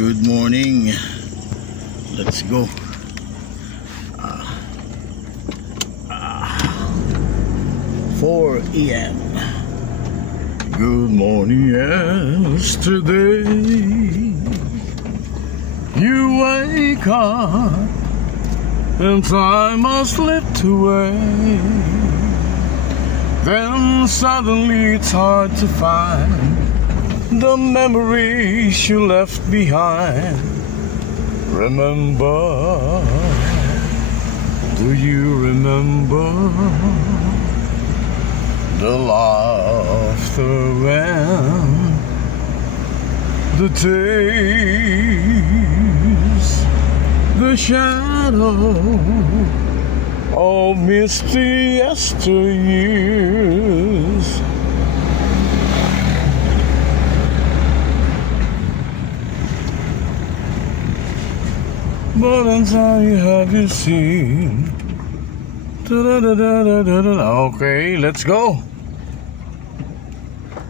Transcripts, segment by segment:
Good morning. Let's go. 4 a.m. Good morning. Yesterday you wake up and time has slipped away. Then suddenly it's hard to find the memories you left behind. Remember, do you remember the laughter and the tears, the shadow of misty yesteryears? But inside have you seen? Okay, let's go.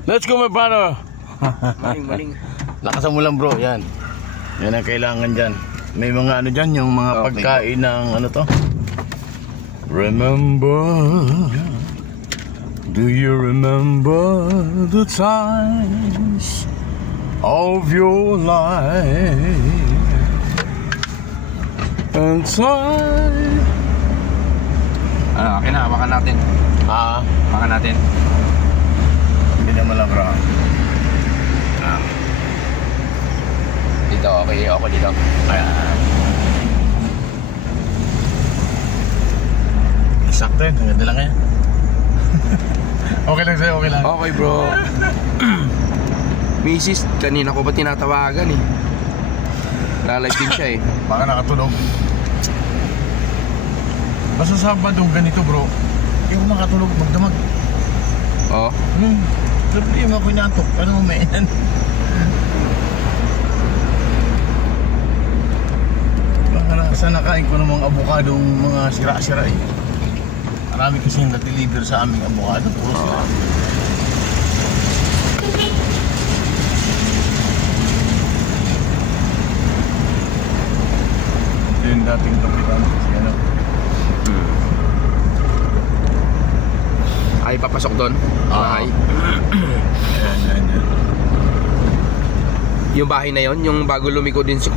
Let's go, my brother. Maling. Lakasan mo lang, bro. Yan. Yan ang kailangan dyan. May mga ano dyan, yung mga pagkain ng ano to. Remember, do you remember the times of your life? And time. Okay na, hawakan natin. Hawakan natin. Hindi naman lang, bro. Dito, okay ako dito. Ayan. Sakto yun, ganda lang yan. Okay lang sa'yo, okay lang. Okay, bro. Mrs. kanina ko ba tinatawagan eh. Lalay din siya eh. Baka nakatulog. Basta Sabado ganito, bro. Hindi ako makatulog, magdamag. Oo. Problema ko inaantok. Ano mo, man? Baka nasa nakain ko ng mga abukadong mga sira-sira eh. Marami kasi yung na-deliver sa aming abukado. Puro sira. Ito yung dating kapitan. Kasi ano. Ay, papasok doon? Bahay? Ayan. Yung bahay na yon, yung bago lumiko din si...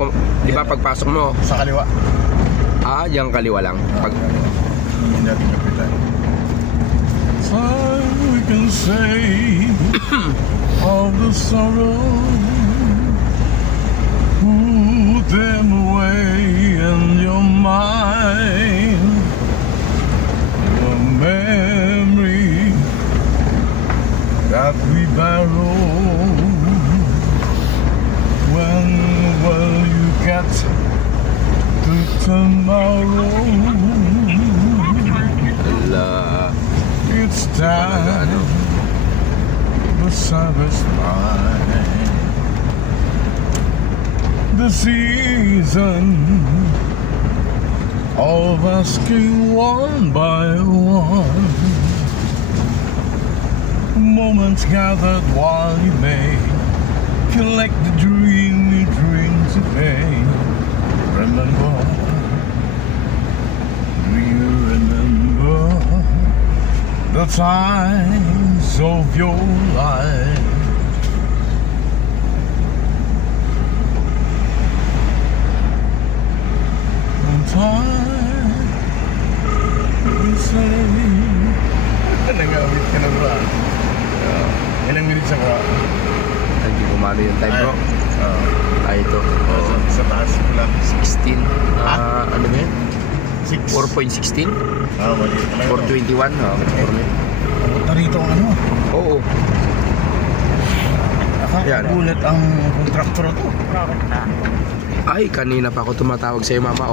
Di ba pagpasok mo? Sa kaliwa. Yung kaliwa lang. Yung dating kapitan. Time we can say all the sorrow, put them away in your mind. The memory that we borrow. When will you get to tomorrow? It's time the service line. The season of asking one by one. Moments gathered while you may collect the dream you dream today. Remember, do you remember the times of your life? And time will say. Nag-awit ka na, bro. Ilang minutes ako? Hindi ko mali yung time, bro. Ito. Sa taas ko lang. 16. Ano ba yun? 4.16? 4.16? Mali. 4.21? Punta rito ang ano? Oo. Nakakagulat ang kontraktor ito. Ay, kanina pa ako tumatawag sa'yo, mama.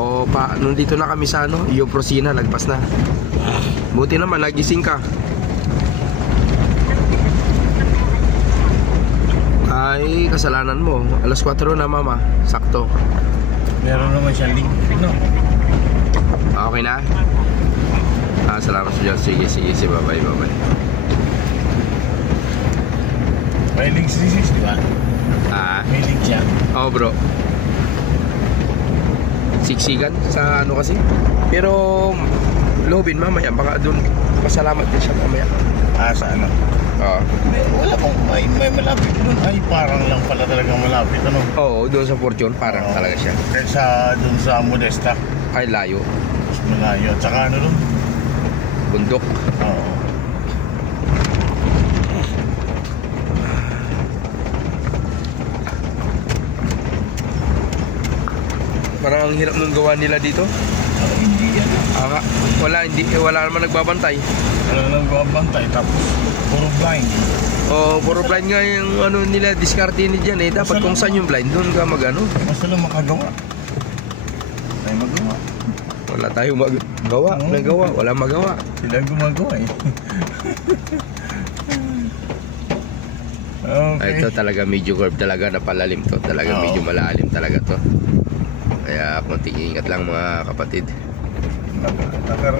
Nandito na kami sa yung prosina, lagpas na. Buti naman, nagising ka. Ay, kasalanan mo. Alas 4 na, mama. Sakto. Meron naman siyang link. No? Okay na? Salamat sa Diyos. Sige. Bye-bye. May link 66, di ba? May link siya. Oo, bro. siksikan sa ano kasi. Pero loobin mamaya, baka doon pasalamat din siya mamaya. Sa ano? Oo. Wala pong may malapit doon. Ay, parang lang pala talagang malapit, ano? Oo, doon sa Fortune, parang Oo. talaga siya. Kaysa doon sa Modesta. Ay, layo. Mas malayo. Tsaka ano doon? Bundok. Oo. Parang ang hirap nung gawa nila dito. Hindi yan. Wala naman nagbabantay. Wala lang babantay. Tapos, puro blind. Puro blind nga yung ano nila, diskarte ni dyan eh. Dapat kung saan yung blind, doon ka mag-ano. Basta lang makagawa. Tayo magawa. Wala tayong magawa. Nagawa, wala magawa. Sila gumagawa eh. Okay. Ito talaga medyo curve talaga, napalalim to. Talaga Oo. medyo malalim talaga to. Kaya konting ingat lang mga kapatid.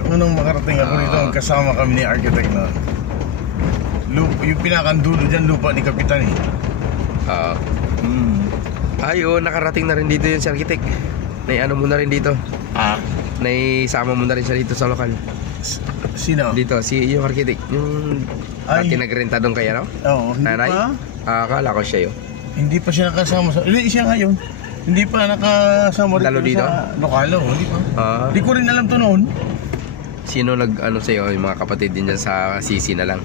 Nung makarating ako dito, kasama kami ni architect na yung pinakandulo dyan, lupa ni Kapitan eh. Nakarating na rin dito yung si architect. Ano mo na rin dito. Naisama mo na rin siya dito sa lokal. Sino? Dito, yung architect. Yung dati nagrenta doon kaya, no? Oo, hindi Nanay? pa. Akala ko siya yun. Hindi pa siya nakasama sa... Hindi siya ngayon. Hindi pa nakasama Dalo dito? sa lokalo. Hindi pa. Hindi ko rin alam to noon. Sino nag-ano sa'yo? Yung mga kapatid din dyan sa CC na lang.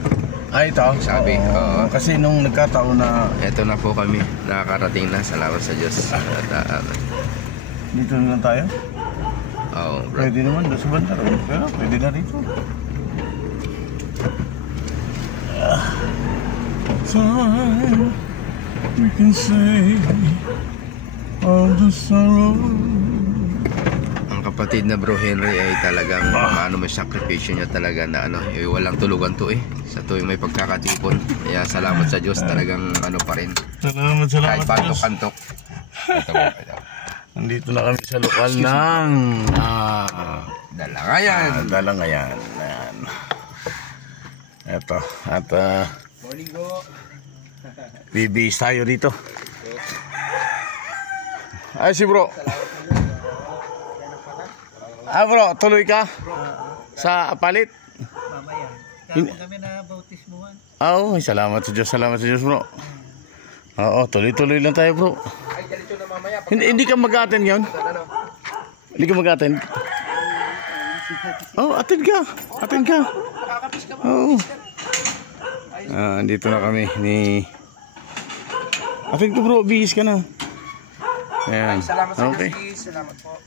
Ito. Sabi, oo. Kasi nung nagkataon na... Eto na po kami. Nakakarating na. Salamat sa Diyos. Dito na lang tayo. Oo, bro. Pwede naman doon sa banda rin. Pero pwede na rito. Time we can say all the sorrow. Ang kapatid na bro Henry ay talagang may sakripisyo niya talaga na walang tulugan to eh. Sa tuwing may pagkakatipon. Kaya salamat sa Diyos, talagang pa rin. Salamat Kahit Diyos. pantok-pantok. Ito. Nandito na kami sa lokal ng Dalangayan. Dalangayan. Ayan. Ito. At Morning go. bibis tayo dito. Ay si bro. Bro, tuloy ka sa palit. Mamaya. Kami na bautismuhan. Salamat sa Diyos bro. Oo, tuloy-tuloy lang tayo bro. Ay, ganito na mamaya. Hindi ka mag-attend yun? Hindi ka mag-attend? Attend ka. Attend ka. Oo. Dito na kami ni... Attend ka bro, bihis ka na. Ayan. Salamat sa Okay. Diyos. Salamat po.